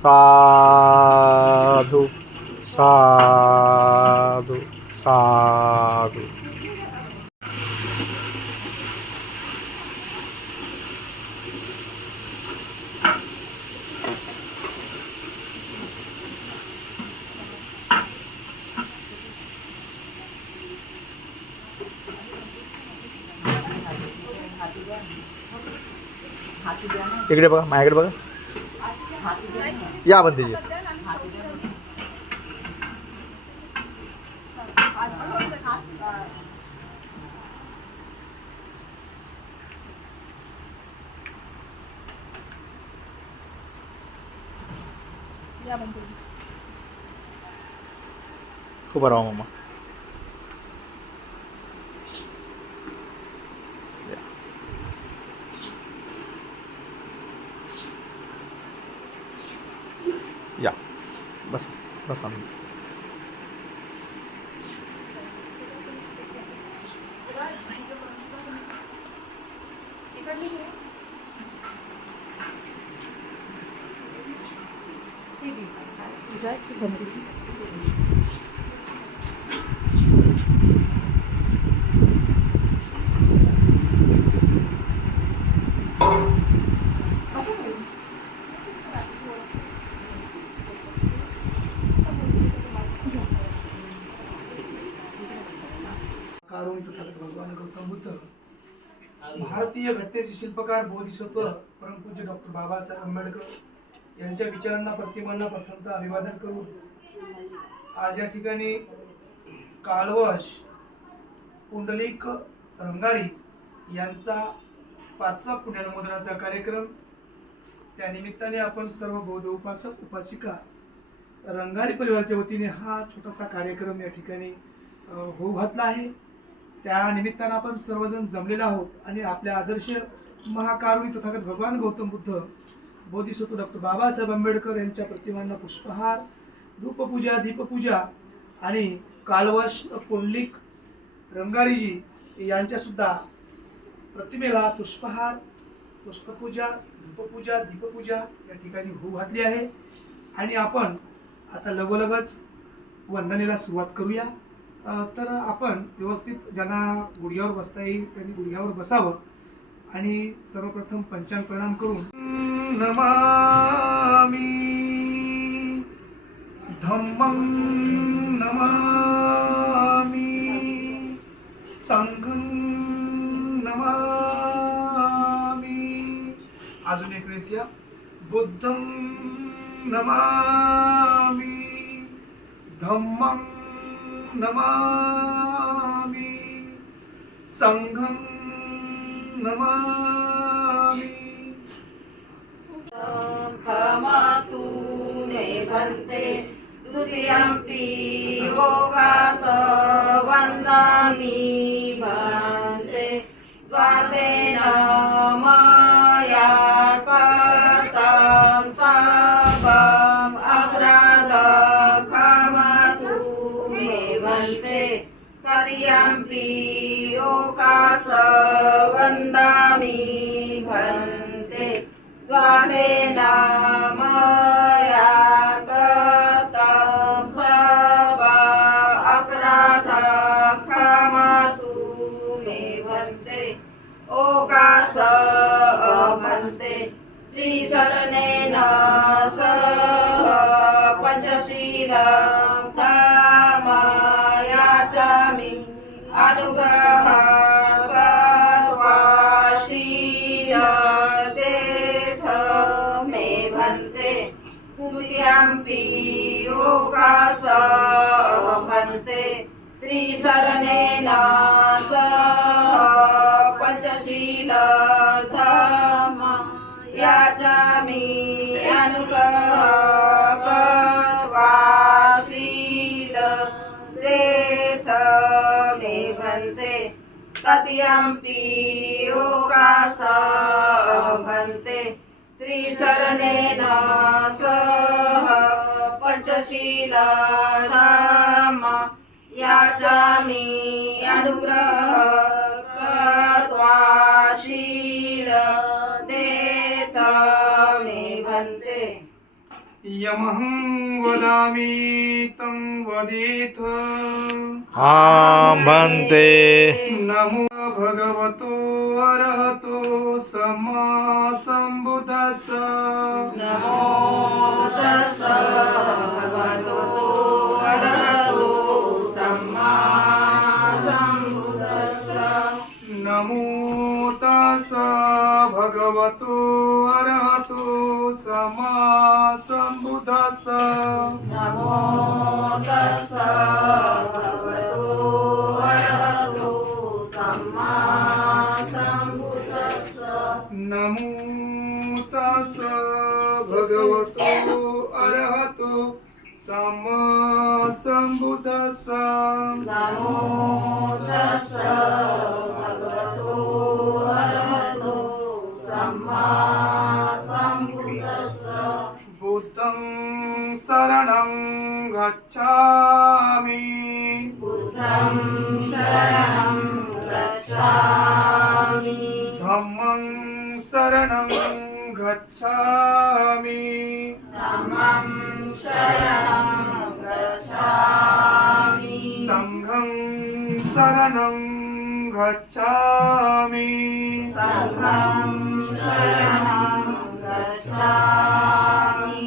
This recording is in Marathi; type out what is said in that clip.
साधु साधु साधु. इकडे बघा, माझ्याकडे बघा. या बंदीजी. उभं राहा मम्मा. या बस बस आम्ही. भगवान गौतम बुद्ध भारतीय घटनेचे शिल्पकार बोधिसत्व परमपूज्य डॉक्टर बाबासाहेब आंबेडकर यांच्या विचारांना प्रतिमांना प्रथमतः अभिवादन करून आज या ठिकाणी कालवश पुंडलिक रंगारी यांचा 5वा पुण्यनमोदनाचा कार्यक्रम. त्या निमित्ताने आपण सर्व बौद्ध उपासक उपासिका रंगारी परिवाराच्या वतीने हा छोटासा कार्यक्रम या ठिकाणी होऊ घातला आहे. त्या निमित्तानं आपण सर्वजण जमलेलो आहोत आणि आपल्या आदर्श महाकारुणी तथागत भगवान गौतम बुद्ध बोधिसत्व डॉक्टर बाबासाहेब आंबेडकर यांच्या प्रतिमांना पुष्पहार, धूपपूजा, दीपपूजा आणि कालवश पुंडलिक रंगारीजी यांच्या सुद्धा प्रतिमेला पुष्पहार, पुष्पपूजा, धूपपूजा, दीपपूजा या ठिकाणी होऊ घातली आहे. आणि आपण आता लगोलगच वंदनेला सुरुवात करूया. तर आपण व्यवस्थित ज्यांना गुडघ्यावर बसता येईल त्यांनी गुडघ्यावर बसावं आणि सर्वप्रथम पंचांग प्रणाम करून नमामि धम्मं नमामि संघं नमामि. अजून एक वेळेस या. बुद्धं नमामि धम्मं नमामि संघं नमामि. खमातु ने भन्ते द्वितीयम्पि योगास वन्दामि भन्ते द्वादेन मया कृतं सर्वम् अपराध खमातु मे भन्ते तृतीयम्पि योगास वन्दामि भन्ते द्वादेन मया कृतं सर्वम् अपराध खमातु मे भन्ते ओकास भन्ते त्रिशरणेन सह पंचशीलं धामयाचामि अनुग्रहं कृत्वा शीलदेथ मे भन्ते द्वितीयम्पि योगास भन्ते त्रिशरणेन सह पंचशीलं याचामि अनुग्रहं कृत्वा शीलदेथ मे भन्ते तृतीयम्पि योगास भन्ते त्रिशरणेन सह पंचशीलं याचामि अनुग्रहं कृत्वा शीलदेथ मे भन्ते. यमहं वदामि तं वदेथ भन्ते नमो भगवतो अरहतो सम्मा सम्बुद्धस्स नमो तस्स भगवतो अरहतो सम्मा सम्बुद्धस्स नमो तस्स भगवतो अरहतो सम्मा सम्बुद्धस्स नमो तस्स भगवतो अरहतो सम्मा सम्बुद्धस्स नमो तस्स भगवतो अरहतो सम्मा सम्बुद्धस्स नमो तस्स भगवतो अरहतो सम्मा सम्बुद्धस्स बुद्धं शरणं गच्छामि बुद्धं शरणं गच्छामि धम्मं शरणं गच्छामि धम्मं शरणं गच्छामि संघं शरणं गच्छामि संघं शरणं गच्छामि